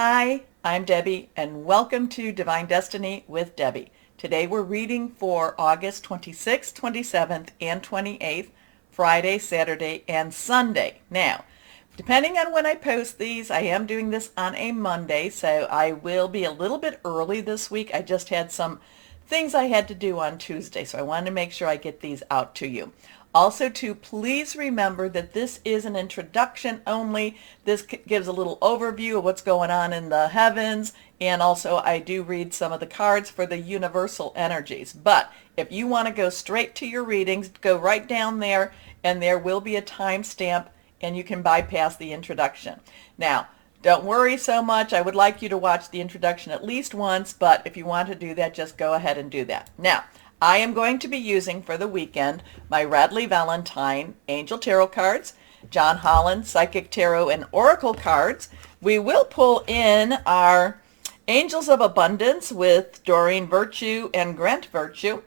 Hi, I'm Debbie, and welcome to Divine Destiny with Debbie. Today we're reading for August 26th, 27th, and 28th, Friday, Saturday, and Sunday. Now, depending on when I post these, I am doing this on a Monday, so I will be a little bit early this week. I just had some things I had to do on Tuesday, so I wanted to make sure I get these out to you. Also, please remember that this is an introduction only. This gives a little overview of what's going on in the heavens, and also I do read some of the cards for the universal energies. But if you want to go straight to your readings, go right down there, and there will be a timestamp, and you can bypass the introduction. Now, don't worry so much. I would like you to watch the introduction at least once, but if you want to do that, just go ahead and do that. Now, I am going to be using for the weekend my Radley Valentine Angel Tarot cards, John Holland Psychic Tarot and Oracle cards. We will pull in our Angels of Abundance with Doreen Virtue and Grant Virtue,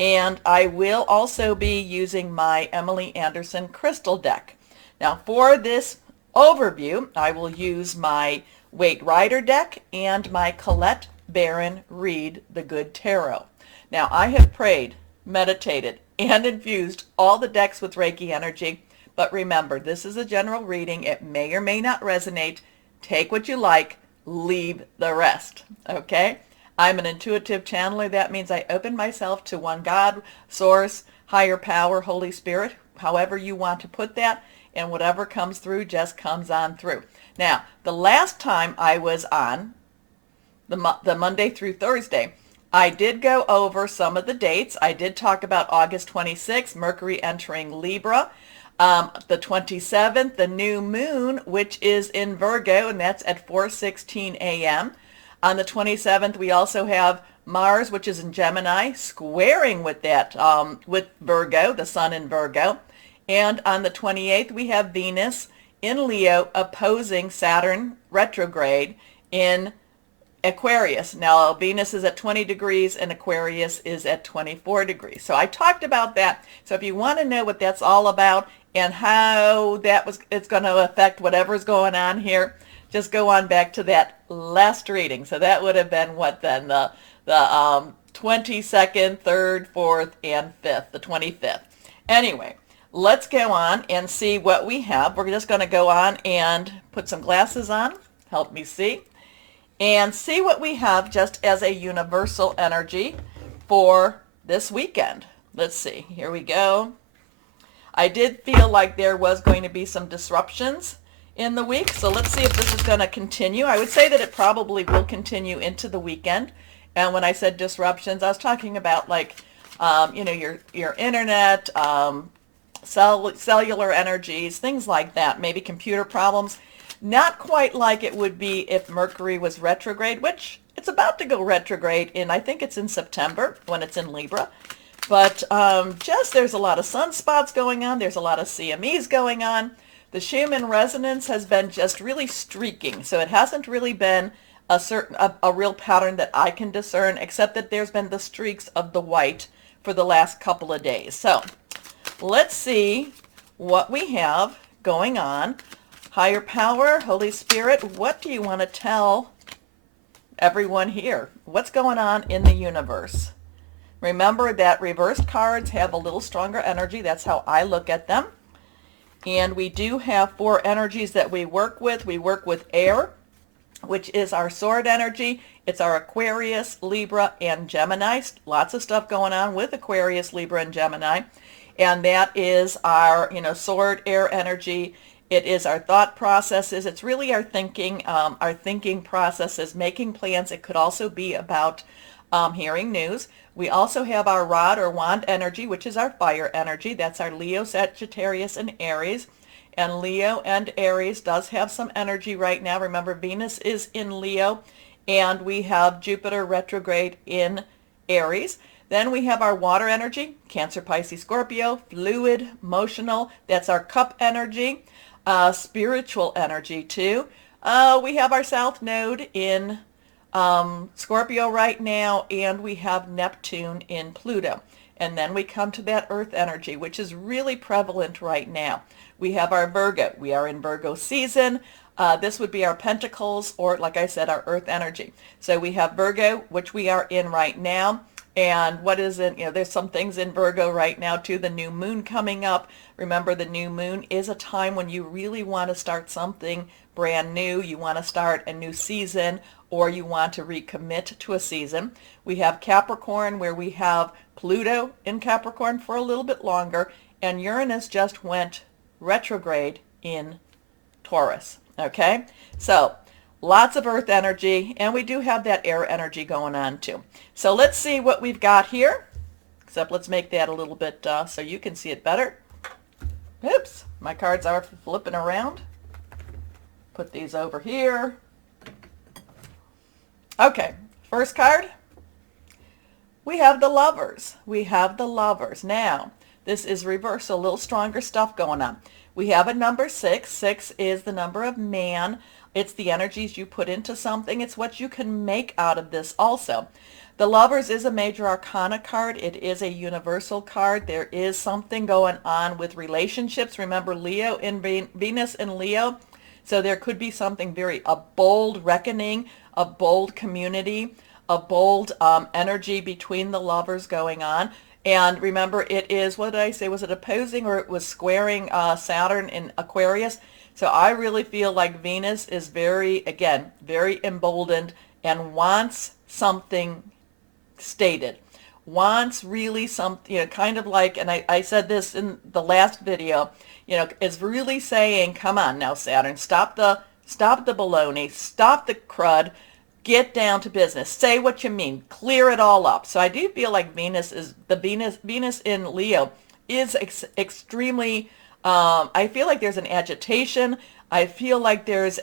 and I will also be using my Emily Anderson Crystal deck. Now for this overview, I will use my Waite Rider deck and my Colette Baron Reed the Good Tarot. Now, I have prayed, meditated, and infused all the decks with Reiki energy, but remember, this is a general reading. It may or may not resonate. Take what you like, leave the rest, okay? I'm an intuitive channeler. That means I open myself to one God, source, higher power, Holy Spirit, however you want to put that, and whatever comes through just comes on through. Now, the last time I was on, the Monday through Thursday, I did go over some of the dates. I did talk about August 26th, Mercury entering Libra. The 27th, the new moon, which is in Virgo, and that's at 4:16 a.m. On the 27th, we also have Mars, which is in Gemini, squaring with that, with Virgo, the sun in Virgo. And on the 28th, we have Venus in Leo opposing Saturn retrograde in Aquarius. Now, Venus is at 20 degrees and Aquarius is at 24 degrees. So I talked about that. So if you want to know what that's all about and how it's going to affect whatever's going on here, just go on back to that last reading. So that would have been what then? The 22nd, 3rd, 4th, and 5th, the 25th. Anyway, let's go on and see what we have. We're just going to go on and put some glasses on. Help me see. And see what we have just as a universal energy for this weekend. Let's see. Here we go. I did feel like there was going to be some disruptions in the week, so let's see if this is going to continue. I would say that it probably will continue into the weekend. And when I said disruptions, I was talking about like, your internet, cellular energies, things like that, maybe computer problems. Not quite like it would be if Mercury was retrograde, which it's about to go retrograde I think it's in September when it's in Libra. But just there's a lot of sunspots going on. There's a lot of CMEs going on. The Schumann resonance has been just really streaking. So it hasn't really been a real pattern that I can discern, except that there's been the streaks of the white for the last couple of days. So let's see what we have going on. Higher power, Holy Spirit, what do you want to tell everyone here? What's going on in the universe? Remember that reversed cards have a little stronger energy. That's how I look at them. And we do have 4 energies that we work with. We work with air, which is our sword energy. It's our Aquarius, Libra, and Gemini. Lots of stuff going on with Aquarius, Libra, and Gemini. And that is our, sword air energy. It is our thought processes. It's really our thinking processes, making plans. It could also be about hearing news. We also have our rod or wand energy, which is our fire energy. That's our Leo, Sagittarius, and Aries. And Leo and Aries does have some energy right now. Remember, Venus is in Leo, and we have Jupiter retrograde in Aries. Then we have our water energy, Cancer, Pisces, Scorpio, fluid, emotional. That's our cup energy. Spiritual energy too. We have our South Node in Scorpio right now, and we have Neptune in Pluto. And then we come to that Earth energy, which is really prevalent right now. We have our Virgo. We are in Virgo season. This would be our pentacles, or like I said, our earth energy. So we have Virgo, which we are in right now. And what is it? There's some things in Virgo right now too. The new moon coming up. Remember, the new moon is a time when you really want to start something brand new. You want to start a new season, or you want to recommit to a season. We have Capricorn, where we have Pluto in Capricorn for a little bit longer, and Uranus just went retrograde in Taurus. Okay, so lots of earth energy, and we do have that air energy going on too. So let's see what we've got here, except let's make that a little bit so you can see it better. Oops, my cards are flipping around. Put these over here. Okay, first card, we have the Lovers. We have the Lovers. Now, this is reverse, so a little stronger stuff going on. We have a number 6. 6 is the number of man. It's the energies you put into something. It's what you can make out of this also. The Lovers is a major arcana card. It is a universal card. There is something going on with relationships. Remember, Leo in Venus in Leo. So there could be something a bold reckoning, a bold community, a bold energy between the lovers going on. And remember, it is, what did I say, was it opposing, or it was squaring Saturn in Aquarius? So I really feel like Venus is very emboldened and wants something stated. Wants really something, kind of like, and I said this in the last video, is really saying, come on now, Saturn, stop the baloney, stop the crud, get down to business, say what you mean, clear it all up. So I do feel like Venus in Leo is extremely, I feel like there's an agitation. I feel like there's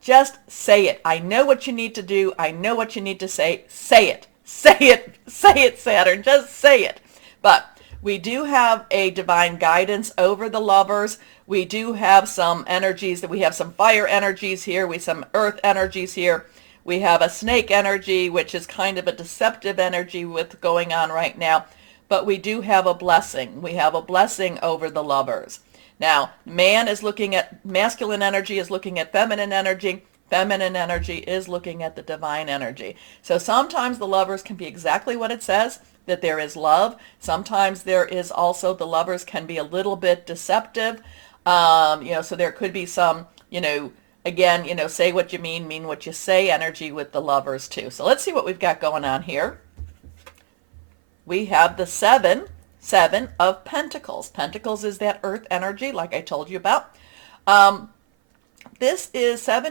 just say it. I know what you need to do. I know what you need to say. Say it. Say it. Say it, Saturn. Just say it. But we do have a divine guidance over the Lovers. We do have some energies we have some fire energies here. We have some earth energies here. We have a snake energy, which is kind of a deceptive energy with going on right now. But we do have a blessing. We have a blessing over the Lovers. Now, man is looking at masculine energy, is looking at feminine energy. Feminine energy is looking at the divine energy. So sometimes the Lovers can be exactly what it says, that there is love. Sometimes there is also, the Lovers can be a little bit deceptive. So there could be some, again, say what you mean what you say energy with the Lovers too. So let's see what we've got going on here. We have the seven of Pentacles. Pentacles is that earth energy, like I told you about. Seven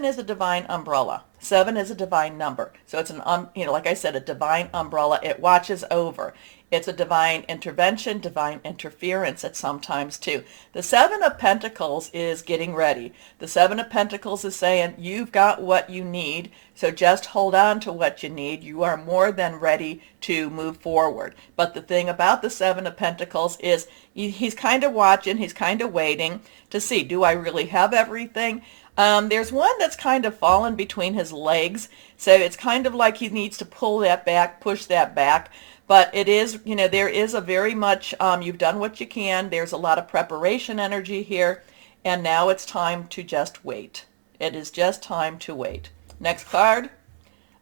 is a divine umbrella. 7 is a divine number. So it's like I said, a divine umbrella. It watches over. It's a divine intervention, divine interference at sometimes too. The 7 of Pentacles is getting ready. The 7 of Pentacles is saying, you've got what you need, so just hold on to what you need. You are more than ready to move forward. But the thing about the 7 of Pentacles is he's kind of watching, he's kind of waiting to see, do I really have everything? There's one that's kind of fallen between his legs, so it's kind of like he needs to pull that back, push that back. But it is, there is a very much, you've done what you can. There's a lot of preparation energy here. And now it's time to just wait. It is just time to wait. Next card.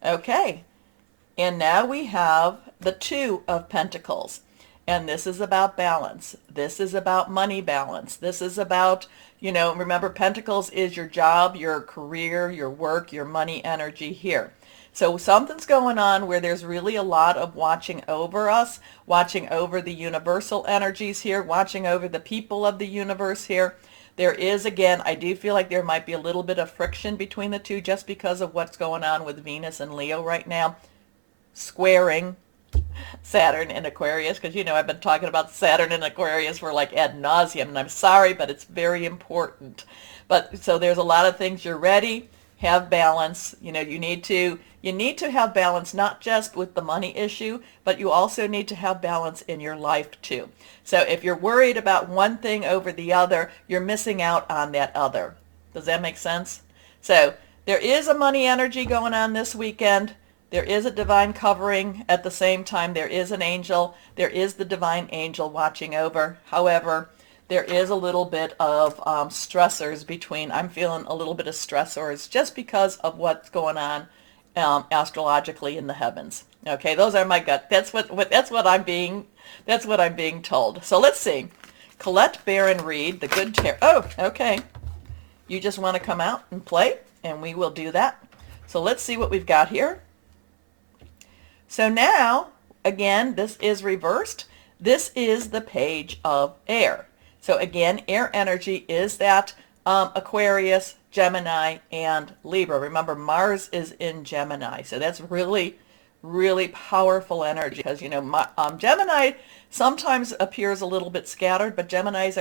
Okay. And now we have the 2 of Pentacles. And this is about balance. This is about money balance. This is about, remember, Pentacles is your job, your career, your work, your money energy here. So something's going on where there's really a lot of watching over us, watching over the universal energies here, watching over the people of the universe here. There is, again, I do feel like there might be a little bit of friction between the two just because of what's going on with Venus and Leo right now, squaring Saturn in Aquarius, because I've been talking about Saturn in Aquarius for like ad nauseum, and I'm sorry, but it's very important. But so there's a lot of things. You're ready, have balance. You need to have balance, not just with the money issue, but you also need to have balance in your life too. So if you're worried about one thing over the other, you're missing out on that other. Does that make sense? So there is a money energy going on this weekend. There is a divine covering. At the same time, there is an angel. There is the divine angel watching over. However, there is a little bit of stressors between, I'm feeling a little bit of stressors just because of what's going on astrologically in the heavens. Okay, those are my gut. That's what I'm being told. So let's see. Colette Barron Reed, the good tarot. Oh, okay. You just want to come out and play, and we will do that. So let's see what we've got here. So now, again, this is reversed. This is the Page of Air. So again, air energy is that Aquarius, Gemini, and Libra. Remember, Mars is in Gemini. So that's really, really powerful energy because, you know, Gemini sometimes appears a little bit scattered, but Gemini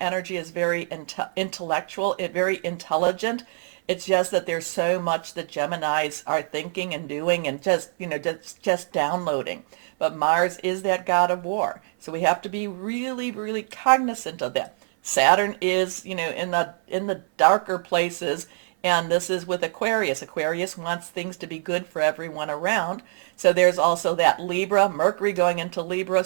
energy is very intellectual, very intelligent. It's just that there's so much that Geminis are thinking and doing and just, you know, just downloading. But Mars is that god of war. So we have to be really, really cognizant of that. Saturn is, you know, in the darker places, and this is with Aquarius. Aquarius wants things to be good for everyone around. So there's also that Libra, Mercury going into Libra,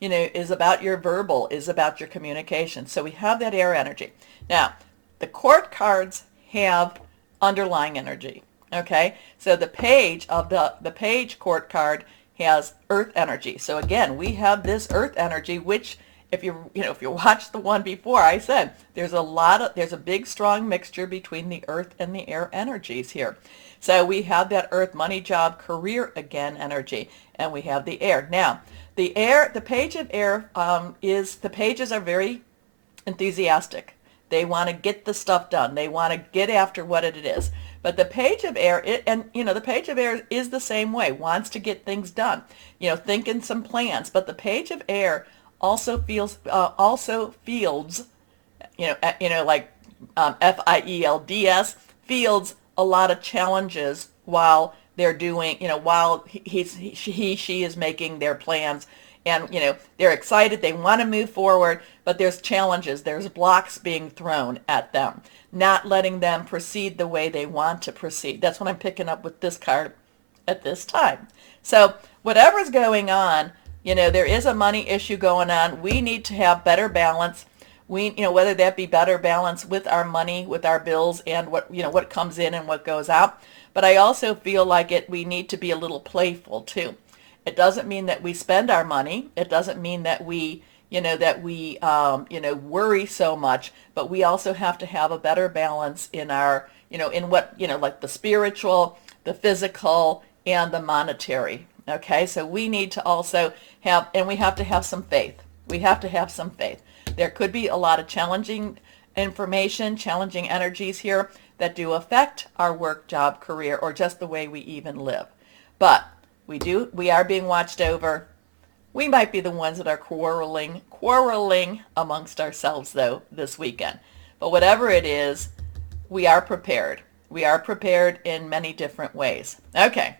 you know, is about your verbal, is about your communication. So we have that air energy. Now, the court cards have underlying energy. Okay, so the page of the page court card has earth energy. So again, we have this earth energy, which if you watch the one before, I said there's a big strong mixture between the earth and the air energies here. So we have that earth, money, job, career again energy, and we have the air. Now, the page of air the pages are very enthusiastic. They want to get the stuff done. They want to get after what it is. But the page of air, the page of air is the same way, wants to get things done, you know, thinking some plans. But the page of air also fields, like FIELDS, fields a lot of challenges while they're doing, you know, while she is making their plans. And, you know, they're excited, they want to move forward, but there's challenges, there's blocks being thrown at them, not letting them proceed the way they want to proceed. That's what I'm picking up with this card at this time. So whatever's going on, you know, there is a money issue going on. We need to have better balance. You know, whether that be better balance with our money, with our bills, and what comes in and what goes out. But I also feel like we need to be a little playful too. It doesn't mean that we spend our money. It doesn't mean that we worry so much, but we also have to have a better balance in our, like the spiritual, the physical, and the monetary. Okay, so we need to also have, and we have to have some faith. We have to have some faith. There could be a lot of challenging information, challenging energies here that do affect our work, job, career, or just the way we even live. But we are being watched over. We might be the ones that are quarreling amongst ourselves, though, this weekend. But whatever it is, we are prepared. We are prepared in many different ways. Okay.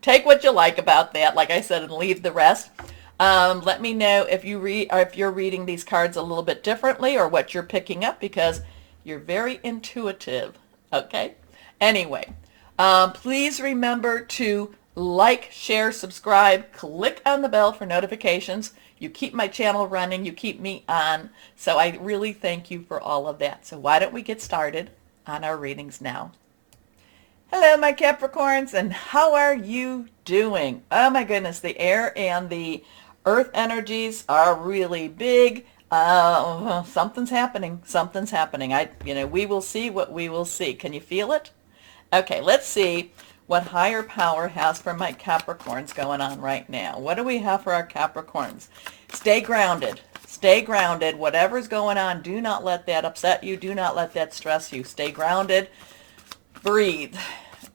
Take what you like about that, like I said, and leave the rest. Let me know if you're reading these cards a little bit differently or what you're picking up, because you're very intuitive. Okay? Anyway, please remember to like, share, subscribe, click on the bell for notifications. You keep my channel running, you keep me on, so I really thank you for all of that. So why don't we get started on our readings now? Hello, my Capricorns, and how are you doing? Oh my goodness, the air and the earth energies are really big. Something's happening. Something's happening. We will see what we will see. Can you feel it? Okay, let's see what higher power has for my Capricorns going on right now. What do we have for our Capricorns? Stay grounded. Stay grounded. Whatever's going on, do not let that upset you. Do not let that stress you. Stay grounded. Breathe.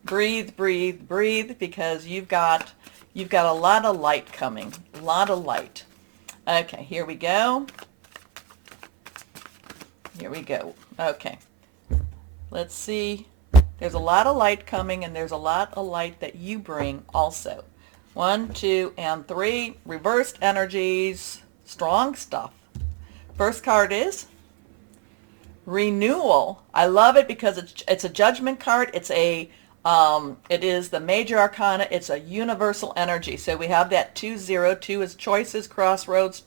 Breathe, breathe, breathe, because you've got a lot of light coming. A lot of light. Okay, here we go. Here we go. Okay. Let's see. There's a lot of light coming, and there's a lot of light that you bring also. 1, 2, and 3. Reversed energies. Strong stuff. First card is renewal. I love it because it's a judgment card. It is the major arcana. It's a universal energy. So we have that 202 is choices, crossroads,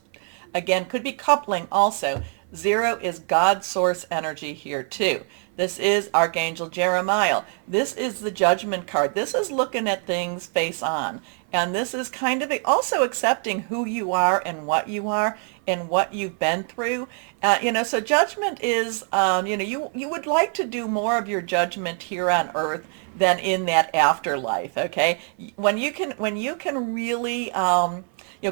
Again, could be coupling also. 0 is God source energy here too. This is Archangel Jeremiah. This is the Judgment card. This is looking at things face on. And this is kind of also accepting who you are and what you are and what you've been through. So Judgment is, you would like to do more of your judgment here on earth than in that afterlife, okay? When you can really,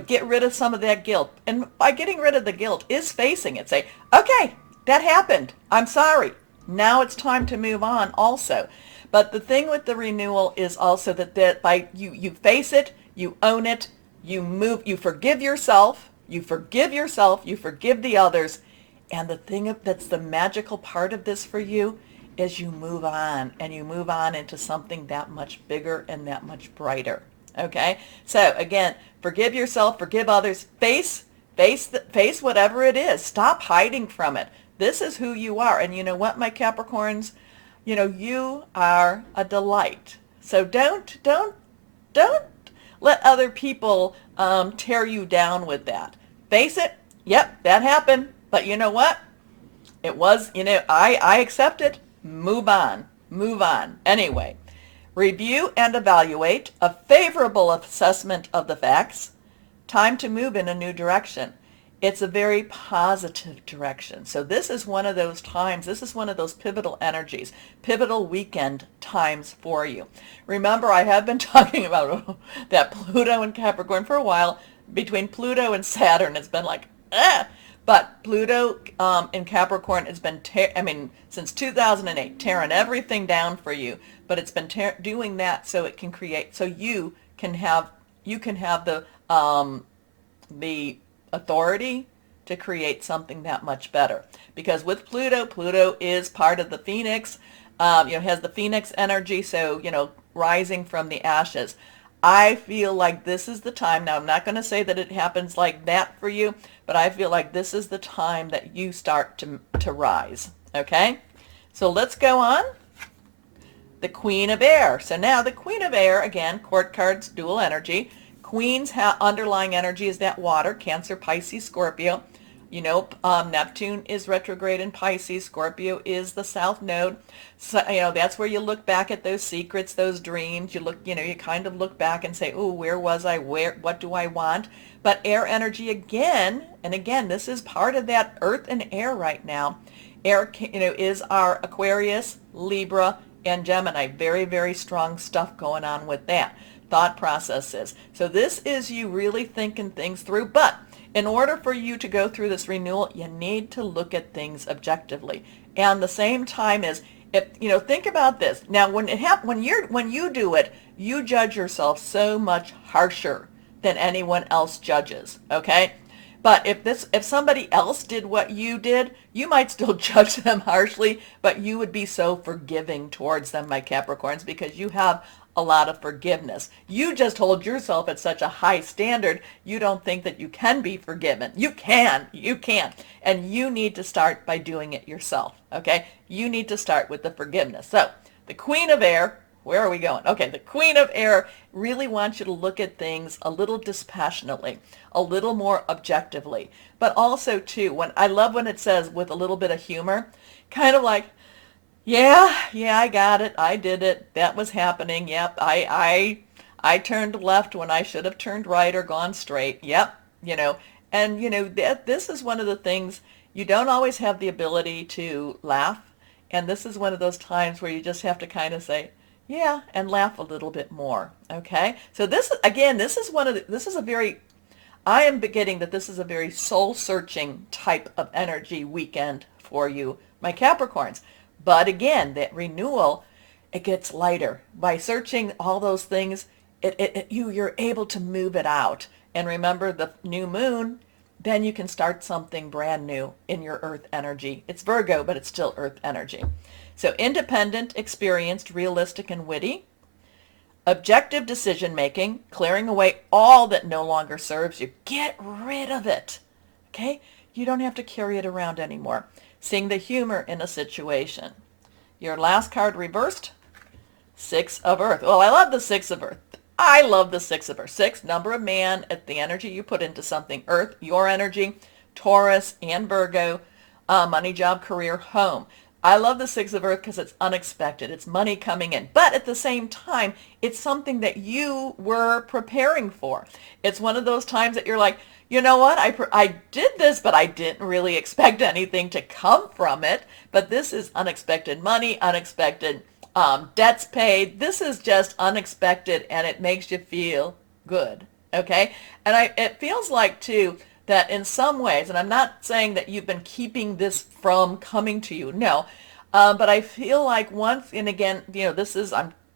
get rid of some of that guilt. And by getting rid of the guilt is facing it. Say, okay, that happened. I'm sorry. Now it's time to move on also. But the thing with the renewal is also that by you face it, you own it, you forgive yourself, you forgive the others. And the thing that's the magical part of this for you is you move on, and you move on into something that much bigger and that much brighter. Okay? So again, forgive yourself, forgive others, face whatever it is. Stop hiding from it. This is who you are. And you know what, my Capricorns? You are a delight. So don't let other people tear you down with that. Face it. Yep, that happened. But you know what? It was, I accept it. Move on. Move on. Anyway, review and evaluate a favorable assessment of the facts. Time to move in a new direction. It's a very positive direction. So this is one of those times, this is one of those pivotal energies, pivotal weekend times for you. Remember, I have been talking about that Pluto and Capricorn for a while. Between Pluto and Saturn, it's been like, But Pluto in Capricorn has been, since 2008, tearing everything down for you. But it's been doing that so it can create, so you can have the authority to create something that much better. Because with Pluto is part of the Phoenix, has the Phoenix energy, so, rising from the ashes. I feel like this is the time. Now, I'm not going to say that it happens like that for you, but I feel like this is the time that you start to rise. Okay? So let's go on. The Queen of Air. So now the Queen of Air, again, court cards, dual energy. Queen's underlying energy is that water, Cancer, Pisces, Scorpio. Neptune is retrograde in Pisces. Scorpio is the south node. So, that's where you look back at those secrets, those dreams. You kind of look back and say, oh, where was I? What do I want? But air energy again, and again, this is part of that earth and air right now. Air, is our Aquarius, Libra, and Gemini. Very, very strong stuff going on with that. Thought processes. So this is you really thinking things through. But in order for you to go through this renewal, you need to look at things objectively. And the same time is, think about this. Now, when you do it, you judge yourself so much harsher than anyone else judges. Okay? But if somebody else did what you did, you might still judge them harshly, but you would be so forgiving towards them, my Capricorns, because you have a lot of forgiveness. You just hold yourself at such a high standard, you don't think that you can be forgiven. You can. And you need to start by doing it yourself, okay? You need to start with the forgiveness. So, the Queen of Air, where are we going? Okay, the Queen of Air really wants you to look at things a little dispassionately, a little more objectively. But also, too, I love when it says with a little bit of humor, kind of like, yeah, I got it. I did it. That was happening. Yep, I turned left when I should have turned right or gone straight. Yep, and this is one of the things, you don't always have the ability to laugh, and this is one of those times where you just have to kind of say, yeah, and laugh a little bit more. Okay, so this is a very, I am getting that this is a very soul-searching type of energy weekend for you, my Capricorns. But again, that renewal, it gets lighter. By searching all those things, you're able to move it out. And remember, the new moon, then you can start something brand new in your earth energy. It's Virgo, but it's still earth energy. So independent, experienced, realistic, and witty. Objective decision making, clearing away all that no longer serves you. Get rid of it. Okay? You don't have to carry it around anymore. Seeing the humor in a situation. Your last card reversed, Six of Earth. Well, I love the Six of Earth. I love the Six of Earth. Six, number of man, it's the energy you put into something. Earth, your energy. Taurus and Virgo, money, job, career, home. I love the Six of Earth because it's unexpected. It's money coming in. But at the same time, it's something that you were preparing for. It's one of those times that you're like, you know what, I did this, but I didn't really expect anything to come from it. But this is unexpected money, unexpected debts paid. This is just unexpected, and it makes you feel good. Okay? And it feels like, too, that in some ways, and I'm not saying that you've been keeping this from coming to you, no, but I feel like once, and again,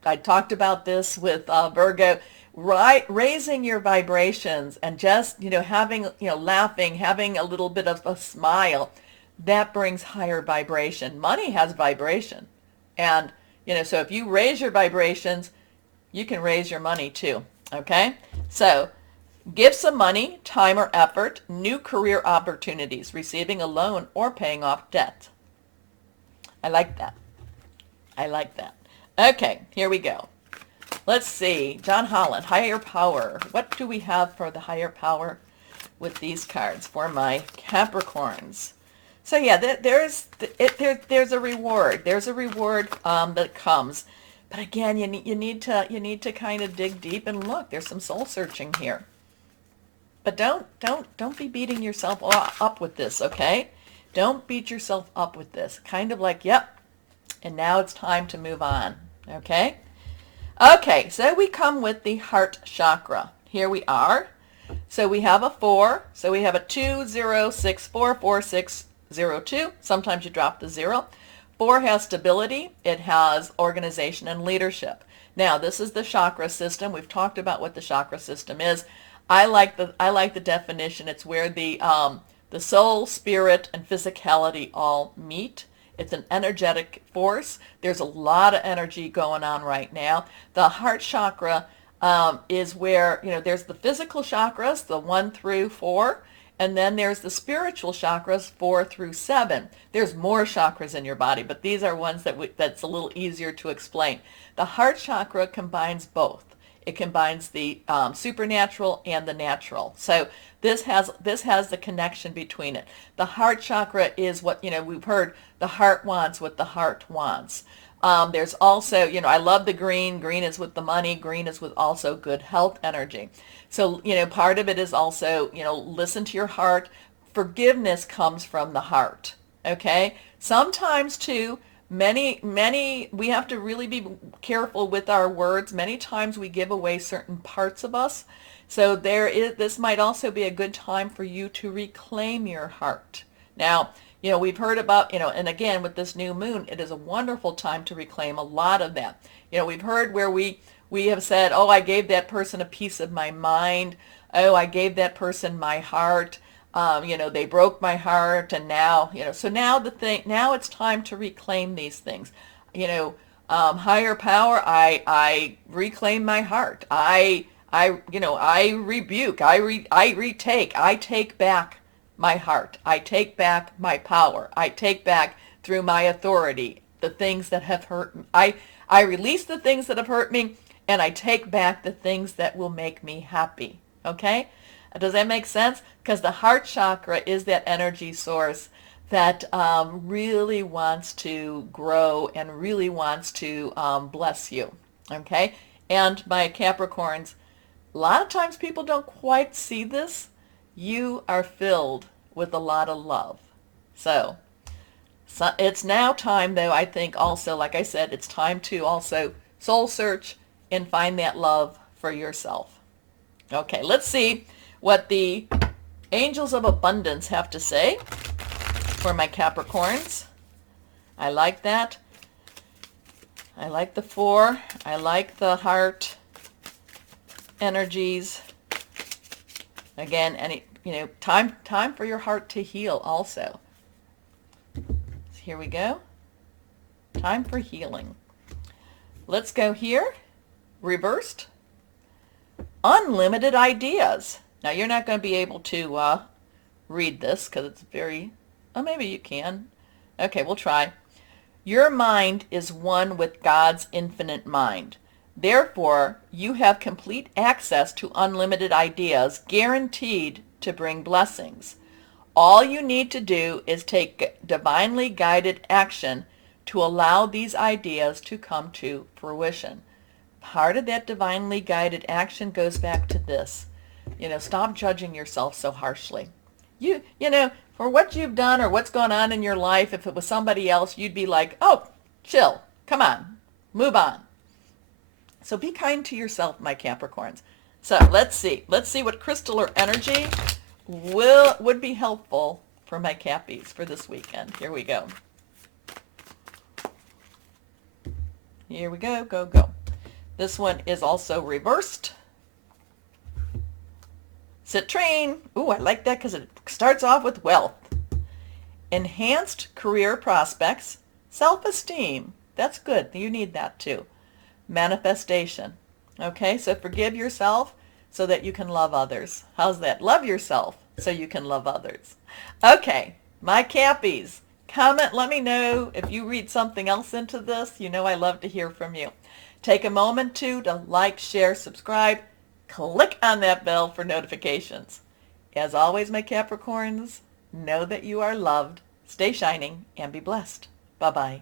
I talked about this with Virgo, right, raising your vibrations and just, having, laughing, having a little bit of a smile, that brings higher vibration. Money has vibration. And, so if you raise your vibrations, you can raise your money too. Okay? So, give some money, time, or effort, new career opportunities, receiving a loan, or paying off debt. I like that. I like that. Okay, here we go. Let's see. John Holland, higher power. What do we have for the higher power with these cards for my Capricorns? So yeah, there's a reward. There's a reward that comes. But again, you need to kind of dig deep and look. There's some soul searching here. But don't be beating yourself up with this, okay? Don't beat yourself up with this. Kind of like, yep, and now it's time to move on, okay? Okay, so we come with the Heart Chakra. Here we are. So we have a 4. So we have a 2, 0, 6, 4, 4, 6, 0, 2. Sometimes you drop the 0. 4 has stability. It has organization and leadership. Now, this is the chakra system. We've talked about what the chakra system is. I like the definition. It's where the soul, spirit, and physicality all meet. It's an energetic force. There's a lot of energy going on right now. The heart chakra is where, there's the physical chakras, the 1 through 4, and then there's the spiritual chakras, 4 through 7. There's more chakras in your body, but these are ones that's a little easier to explain. The heart chakra combines both. It combines the supernatural and the natural. So this has the connection between it. The heart chakra is what, we've heard, the heart wants what the heart wants. There's also, I love the green. Green is with the money. Green is with also good health energy. So, part of it is also, listen to your heart. Forgiveness comes from the heart. Okay? Sometimes too, many, we have to really be careful with our words. Many times we give away certain parts of us. So this might also be a good time for you to reclaim your heart. Now, we've heard about, and again, with this new moon, it is a wonderful time to reclaim a lot of that. We've heard where we have said, oh, I gave that person a piece of my mind. Oh, I gave that person my heart. They broke my heart, and now, so now now it's time to reclaim these things. Higher power, I reclaim my heart. I rebuke, I retake, I take back my heart. I take back my power. I take back through my authority the things that have hurt me. I release the things that have hurt me, and I take back the things that will make me happy. Okay? Does that make sense? Because the heart chakra is that energy source that really wants to grow and really wants to bless you. Okay? And my Capricorns, a lot of times people don't quite see this. You are filled with a lot of love. So it's now time, though, I think also, like I said, it's time to also soul search and find that love for yourself. Okay, let's see what the angels of abundance have to say for my Capricorns. I like that. I like the 4. I like the heart energies. Again, time for your heart to heal also. So here we go. Time for healing. Let's go here. Reversed. Unlimited ideas. Now, you're not going to be able to read this because it's very... Oh, maybe you can. Okay, we'll try. Your mind is one with God's infinite mind. Therefore, you have complete access to unlimited ideas guaranteed to bring blessings. All you need to do is take divinely guided action to allow these ideas to come to fruition. Part of that divinely guided action goes back to this. Stop judging yourself so harshly. For what you've done or what's going on in your life, if it was somebody else, you'd be like, oh, chill, come on, move on. So be kind to yourself, my Capricorns. So let's see what crystal or energy would be helpful for my Cappies for this weekend. Here we go. Here we go, go. This one is also reversed. Citrine. Ooh, I like that because it starts off with wealth. Enhanced career prospects. Self-esteem. That's good. You need that too. Manifestation. Okay, so forgive yourself so that you can love others. How's that? Love yourself so you can love others. Okay, my Cappies, comment, let me know if you read something else into this. I love to hear from you. Take a moment to like, share, subscribe. Click on that bell for notifications. As always, my Capricorns, know that you are loved. Stay shining and be blessed. Bye-bye.